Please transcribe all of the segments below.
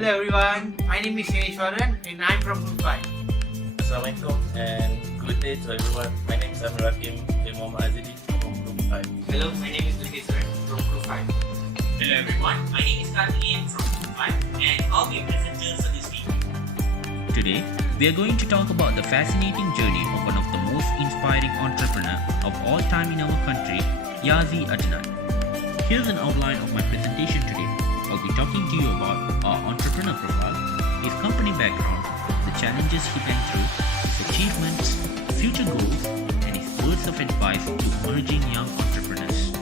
Hello everyone, my name is Shwaran and I'm from Group 5. Assalamualaikum and good day to everyone. My name is Amir Hakim bin Muhammad Azidi from Group 5. Hello, my name is Lakeswar from Group 5. Hello everyone, my name is Karthikeyan from Group 5 and I'll be a presenter for this week. Today, we are going to talk about the fascinating journey of one of the most inspiring entrepreneurs of all time in our country, Yazi Adnan. Here's an outline of my presentation today. I'll be talking to you about our entrepreneur profile, his company background, the challenges he went through, his achievements, future goals, and his words of advice to emerging young entrepreneurs.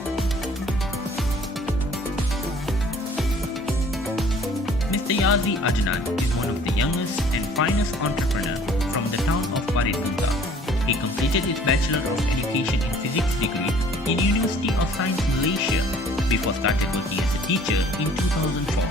Mr. Yazi Adnan is one of the youngest and finest entrepreneurs from the town of Paritpura. He completed his Bachelor of Education in Physics degree in University of Science Malaysia before started working as a teacher in 2004.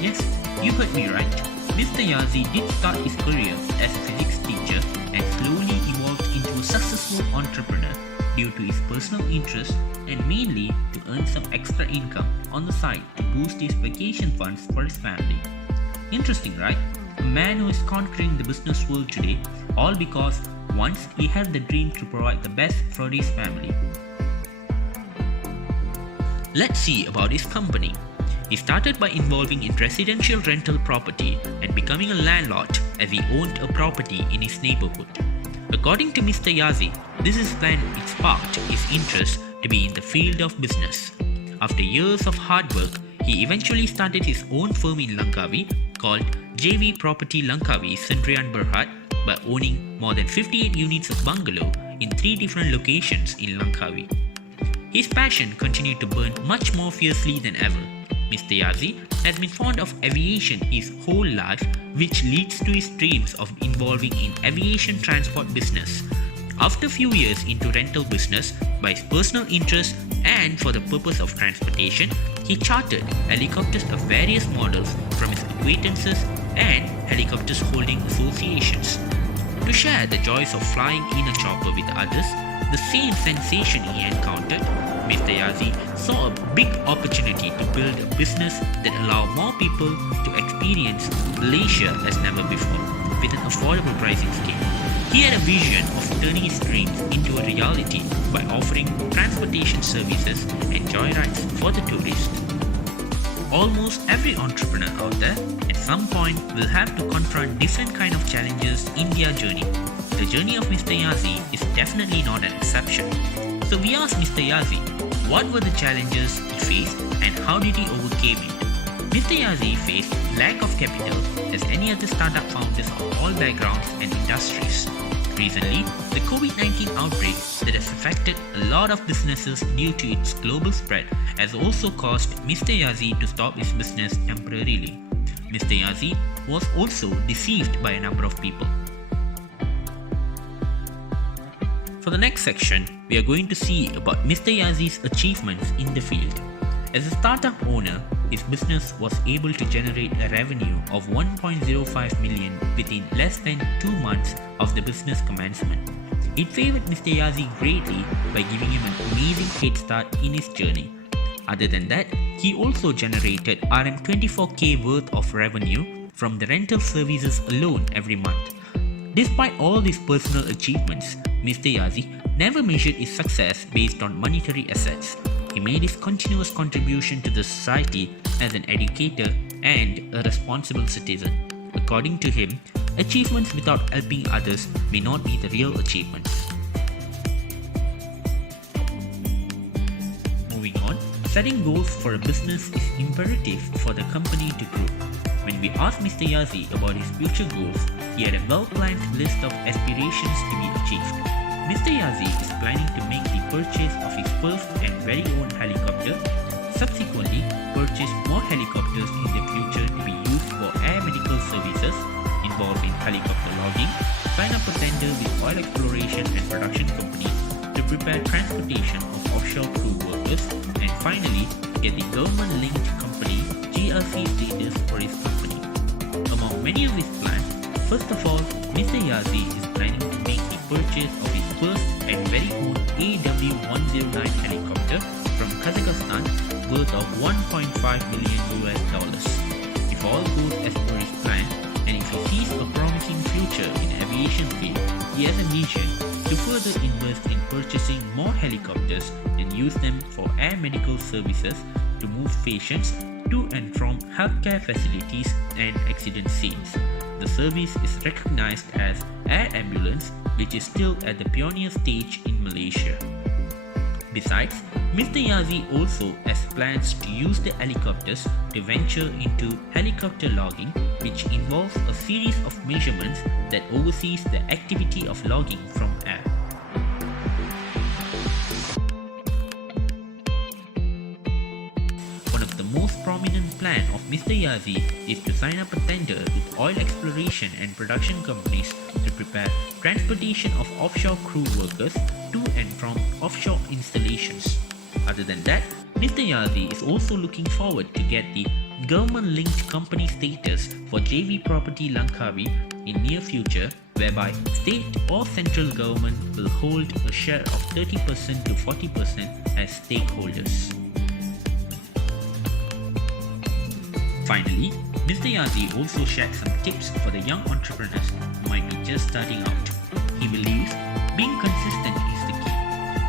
Yes, you heard me right. Mr. Yazi did start his career as a physics teacher and slowly evolved into a successful entrepreneur due to his personal interest and mainly to earn some extra income on the side to boost his vacation funds for his family. Interesting, right? A man who is conquering the business world today, all because once he had the dream to provide the best for his family. Let's see about his company. He started by involving in residential rental property and becoming a landlord as he owned a property in his neighborhood. According to Mr. Yazi, this is when it sparked his interest to be in the field of business. After years of hard work, he eventually started his own firm in Langkawi called JV Property Langkawi Sendirian Berhad by owning more than 58 units of bungalow in 3 different locations in Langkawi. His passion continued to burn much more fiercely than ever. Mr. Yazi has been fond of aviation his whole life, which leads to his dreams of involving in aviation transport business. After a few years into rental business, by his personal interest and for the purpose of transportation, he chartered helicopters of various models from his acquaintances and helicopters holding associations. To share the joys of flying in a chopper with others, the same sensation he encountered, Mr. Yazi saw a big opportunity to build a business that allowed more people to experience leisure as never before, with an affordable pricing scheme. He had a vision of turning his dreams into a reality by offering transportation services and joyrides for the tourists. Almost every entrepreneur out there at some point will have to confront different kind of challenges in their journey. The journey of Mr. Yazi is definitely not an exception. So we asked Mr. Yazi, what were the challenges he faced and how did he overcome it? Mr. Yazi faced lack of capital as any other startup founders of all backgrounds and industries. Recently, the COVID-19 outbreak that has affected a lot of businesses due to its global spread has also caused Mr. Yazi to stop his business temporarily. Mr. Yazi was also deceived by a number of people. For the next section, we are going to see about Mr. Yazi's achievements in the field. As a startup owner, his business was able to generate a revenue of 1.05 million within less than 2 months of the business commencement. It favored Mr. Yazi greatly by giving him an amazing head start in his journey. Other than that, he also generated Rm24k worth of revenue from the rental services alone every month. Despite all these personal achievements, Mr. Yazi never measured his success based on monetary assets. He made his continuous contribution to the society as an educator and a responsible citizen. According to him, achievements without helping others may not be the real achievements. Moving on, setting goals for a business is imperative for the company to grow. When we asked Mr. Yazi about his future goals, he had a well-planned list of aspirations to be achieved. Mr. Yazi is planning to make the purchase of his first and very own helicopter, subsequently purchase more helicopters in the future to be used for air medical services involved in helicopter logging, sign up a tender with oil exploration and production companies to prepare transportation of offshore crew workers, and finally get the government-linked company GLC status for his company. Among many of his plans, first of all, Mr. Yazi is planning to make the purchase of his first and very own AW109 helicopter from Kazakhstan worth of $1.5 million. If all goes as he has a vision to further invest in purchasing more helicopters and use them for air medical services to move patients to and from healthcare facilities and accident scenes. The service is recognized as air ambulance, which is still at the pioneer stage in Malaysia. Besides, Mr. Yazi also has plans to use the helicopters to venture into helicopter logging, which involves a series of measurements that oversees the activity of logging from air. One of the most prominent plan of Mr. Yazi is to sign up a tender with oil exploration and production companies to prepare transportation of offshore crew workers to and from offshore installations. Other than that, Mr. Yazi is also looking forward to get the government-linked company status for JV property Langkawi in near future, whereby state or central government will hold a share of 30% to 40% as stakeholders. Finally, Mr. Yazi also shared some tips for the young entrepreneurs who might be just starting out. He believes being consistent is the key.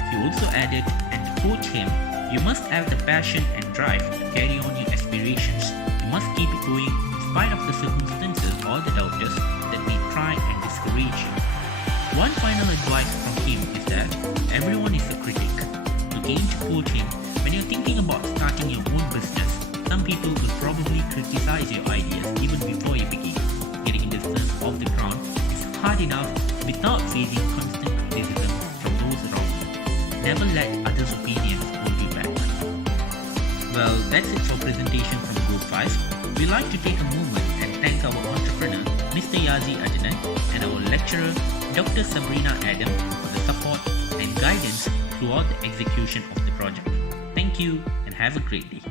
He also added, and to quote him, "You must have the passion and drive to carry on your aspirations. You must keep it going in spite of the circumstances or the doubters that may try and discourage you." One final advice from him is that everyone is a critic. Again, to quote him, when you're thinking about starting your own business, some people will probably criticize your ideas even before you begin. Getting business off the ground is hard enough without facing constant criticism from those around you. Never let others' opinions hold you back. Well, that's it for presentation from Group 5. We'd like to take a moment and thank our entrepreneur, Mr. Yazi Adnan, and our lecturer, Dr. Sabrina Adam, for the support and guidance throughout the execution of the project. Thank you and have a great day.